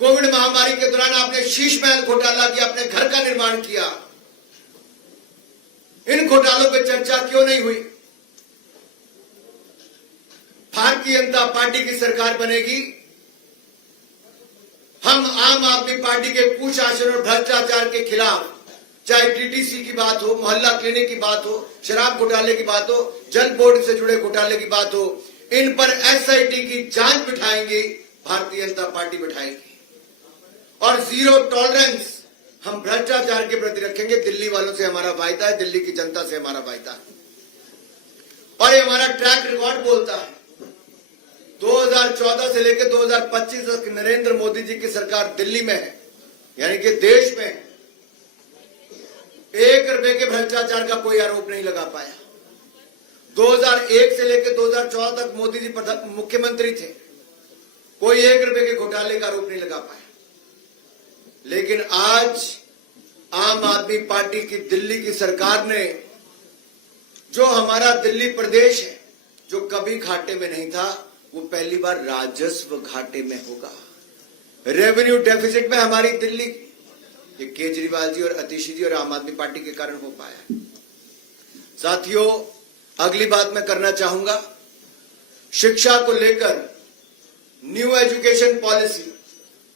Covid महामारी के दौरान आपने शीश महल घोटाला किया, अपने घर का निर्माण किया। इन घोटालों पर चर्चा क्यों नहीं हुई? भारतीय जनता पार्टी की सरकार बनेगी, हम आम आदमी पार्टी के कुशासन और भ्रष्टाचार के खिलाफ, चाहे डीटीसी की बात हो, मोहल्ला क्लिनिक की बात हो, शराब घोटाले की बात हो, जल बोर्ड से जुड़े घोटाले की बात हो, इन पर एसआईटी की जांच बिठाएंगे, भारतीय जनता पार्टी बिठाएगी। और जीरो टॉलरेंस हम भ्रष्टाचार के प्रति रखेंगे। दिल्ली वालों से हमारा वायदा है, दिल्ली की जनता से हमारा वायदा है, और ये हमारा ट्रैक रिकॉर्ड बोलता है। 2014 से लेकर 2025 तक नरेंद्र मोदी जी की सरकार दिल्ली में है, यानी कि देश में 1 रुपए के भ्रष्टाचार का कोई आरोप नहीं लगा पाया। 2001 से लेकर 2014 तक मोदी जी मुख्यमंत्री थे, कोई 1 रुपए के घोटाले का आरोप नहीं लगा पाया। लेकिन आज आम आदमी पार्टी की दिल्ली की सरकार ने, जो हमारा दिल्ली प्रदेश है, जो कभी घाटे में नहीं था, वो पहली बार राजस्व घाटे में होगा। रेवेन्यू डेफिसिट में हमारी दिल्ली, ये केजरीवाल जी और आतिशी जी और आम आदमी पार्टी के कारण हो पाया। साथियों, अगली बात मैं करना चाहूंगा, शिक्षा को लेकर न्यू एजुकेशन पॉलिसी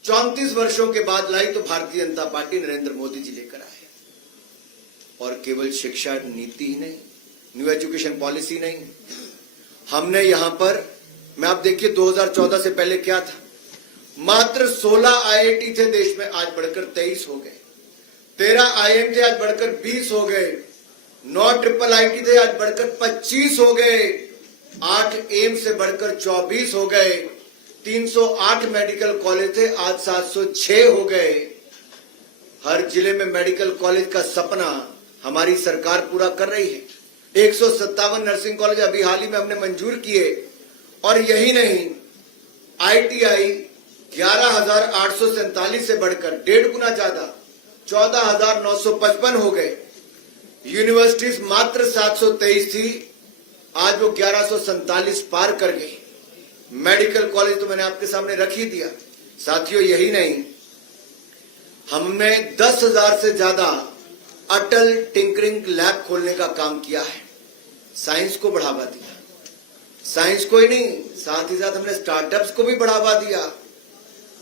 34 वर्षों के बाद लाई तो भारतीय जनता पार्टी नरेंद्र मोदी जी लेकर आए। और केवल शिक्षा नीति ही नहीं, न्यू एजुकेशन पॉलिसी नहीं, हमने यहां पर, मैं आप देखिए 2014 से पहले क्या था, मात्र 16 आईआईटी थे देश में, आज बढ़कर 23 हो गए। 13 आईएम थे, आज बढ़कर 20 हो गए। 9 ट्रिपल आईटी थे, आज बढ़कर 25 हो गए। 8 एम्स से बढ़कर 24 हो गए। 308 मेडिकल कॉलेज थे, आज 706 हो गए। हर जिले में मेडिकल कॉलेज का सपना हमारी सरकार पूरा कर रही है। 157 नर्सिंग कॉलेज अभी हाल ही में हमने मंजूर किए, और यही नहीं, आईटीआई 11,847 से बढ़कर 1.5 गुना ज्यादा 14,955 हो गए। यूनिवर्सिटीज मात्र 723 थी, आज वो 1147 पार कर गई। मेडिकल कॉलेज तो मैंने आपके सामने रख ही दिया। साथियों, यही नहीं, हमने 10,000 से ज्यादा अटल टिंकरिंग लैब खोलने का काम किया है। साइंस को बढ़ावा दिया, साइंस को ही नहीं, साथ ही साथ हमने स्टार्टअप्स को भी बढ़ावा दिया।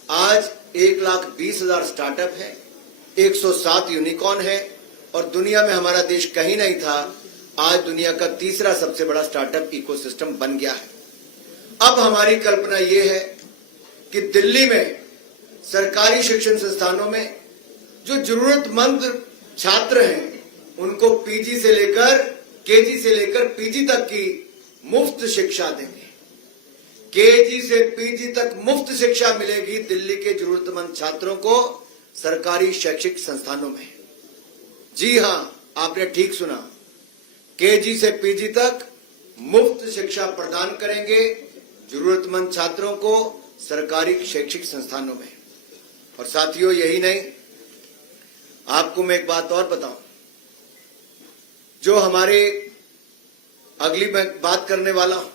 आज 1,20,000 स्टार्टअप है, 107 यूनिकॉर्न है, और दुनिया में हमारा देश कहीं नहीं था, आज दुनिया का तीसरा सबसे बड़ा स्टार्टअप इकोसिस्टम बन गया है। अब हमारी कल्पना यह है कि दिल्ली में सरकारी शिक्षण संस्थानों में जो जरूरतमंद छात्र हैं, उनको पीजी से लेकर, केजी से लेकर पीजी तक की मुफ्त शिक्षा देंगे। केजी से पीजी तक मुफ्त शिक्षा मिलेगी दिल्ली के जरूरतमंद छात्रों को सरकारी शैक्षिक संस्थानों में। जी हां, आपने ठीक सुना, केजी से पीजी तक मुफ्त शिक्षा प्रदान करेंगे जरूरतमंद छात्रों को सरकारी शैक्षिक संस्थानों में। और साथियों, यही नहीं, आपको मैं एक बात और बताऊं, जो हमारे अगली मैं बात करने वाला हूं,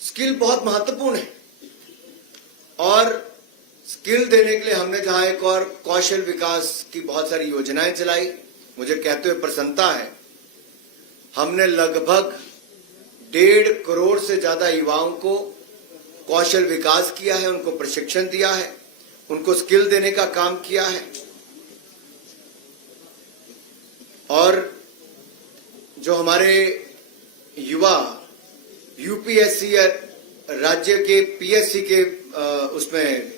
स्किल बहुत महत्वपूर्ण है, और स्किल देने के लिए हमने जहां एक और कौशल विकास की बहुत सारी योजनाएं चलाई, मुझे कहते हुए प्रसन्नता है, हमने लगभग 1.5 करोड़ से ज्यादा युवाओं को कौशल विकास किया है, उनको प्रशिक्षण दिया है, उनको स्किल देने का काम किया है। और जो हमारे युवा यूपीएससी या राज्य के पीएससी के उसमें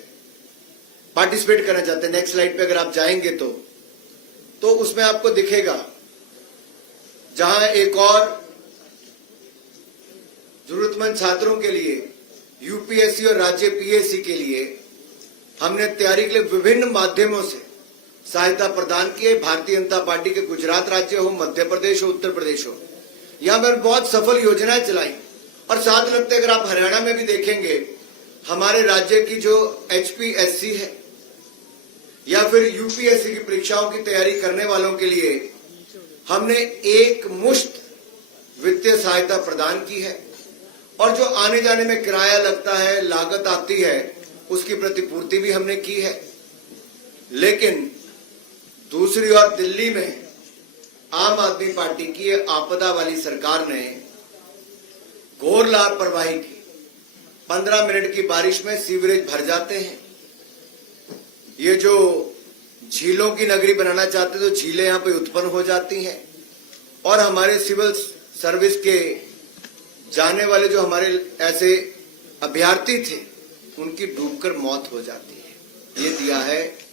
पार्टिसिपेट करना चाहते हैं, नेक्स्ट स्लाइड पे अगर आप जाएंगे तो उसमें आपको दिखेगा, जहां एक और जरूरतमंद छात्रों के लिए यूपीएससी और राज्य पीएससी के लिए हमने तैयारी के लिए विभिन्न माध्यमों से सहायता प्रदान की है। भारतीय जनता पार्टी के गुजरात राज्य हो, मध्य प्रदेश हो, उत्तर प्रदेश हो, यहां पर बहुत सफल योजनाएं चलाई। और साथ लगते अगर आप हरियाणा में भी देखेंगे, हमारे राज्य की जो एचपीएससी है या फिर यूपीएससी की परीक्षाओं की तैयारी करने वालों के लिए हमने एक मुश्त वित्तीय सहायता प्रदान की है। और जो आने जाने में किराया लगता है, लागत आती है, उसकी प्रतिपूर्ति भी हमने की है। लेकिन दूसरी ओर दिल्ली में आम आदमी पार्टी की आपदा वाली सरकार ने घोर लापरवाही की। 15 मिनट की बारिश में सीवरेज भर जाते हैं। ये जो झीलों की नगरी बनाना चाहते तो झीलें यहां पे उत्पन्न हो जाती हैं और हमारे सिविल सर्विस के जाने वाले जो हमारे ऐसे अभ्यर्थी थे उनकी डूबकर मौत हो जाती है। ये दिया है